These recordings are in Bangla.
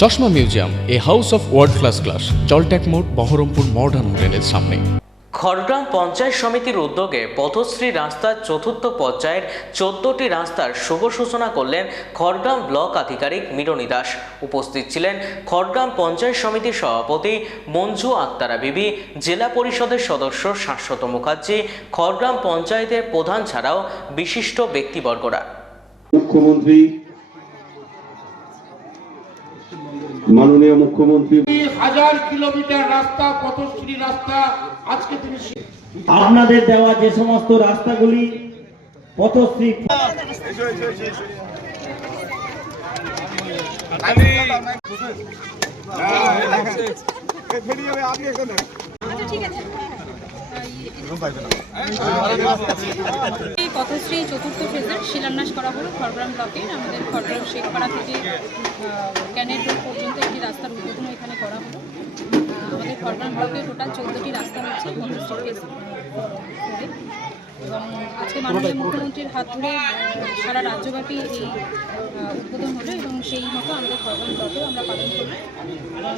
চশমা museum, a house of world class, জলট্যাক মোড়, বহরমপুর মডার্ন হোটেলের সামনে। খড়গ্রাম পঞ্চায়েত সমিতির উদ্যোগে পথশ্রী রাস্তার চতুর্থ পর্যায়ের 14টি রাস্তার শুভ সূচনা করলেন খড়গ্রাম ব্লক আধিকারিক মিরনী দাস। উপস্থিত ছিলেন খড়গ্রাম পঞ্চায়েত সমিতির সভাপতি মঞ্জু আক্তারা বিবি, জেলা পরিষদের সদস্য শাশ্বত মুখার্জি, খড়গ্রাম পঞ্চায়েতের প্রধান ছাড়াও বিশিষ্ট ব্যক্তিবর্গরা। মুখ্যমন্ত্রী, মাননীয় মুখ্যমন্ত্রী 1000 কিলোমিটার রাস্তা, পথশ্রী রাস্তা আজকে তিনি আপনাদের দেওয়া যে সমস্ত রাস্তাগুলি পথশ্রী পথশ্রী চতুর্থ ফেজের শিলান্যাস করা হলো খড়গ্রাম ব্লকের। আমাদের খড়গ্রাম শেখপাড়া থেকে ক্যানেট রোড পর্যন্ত একটি রাস্তার উদ্বোধন এখানে করা হলো। আমাদের খড়গ্রাম ব্লকে টোটাল 14টি রাস্তা হচ্ছে পথশ্রী ফেজ করে, এবং আজকে মাননীয় মুখ্যমন্ত্রীর হাত ধরে সারা রাজ্যব্যাপী এই উদ্বোধন হলো, এবং সেই মতো আমাদের খড়গ্রাম ব্লকেও আমরা পালন করব। এবং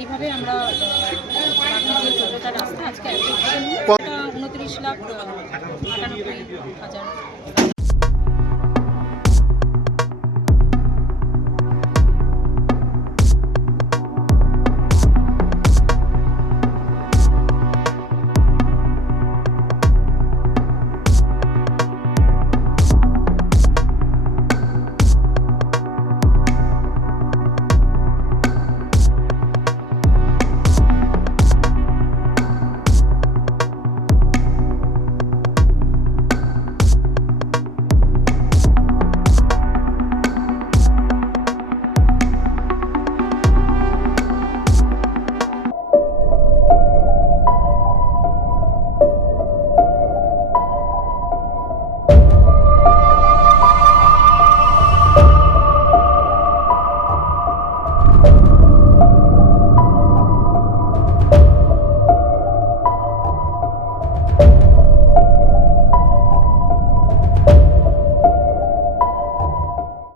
এইভাবে আমরা বাকি যে 14টা রাস্তা আজকে 29,98,000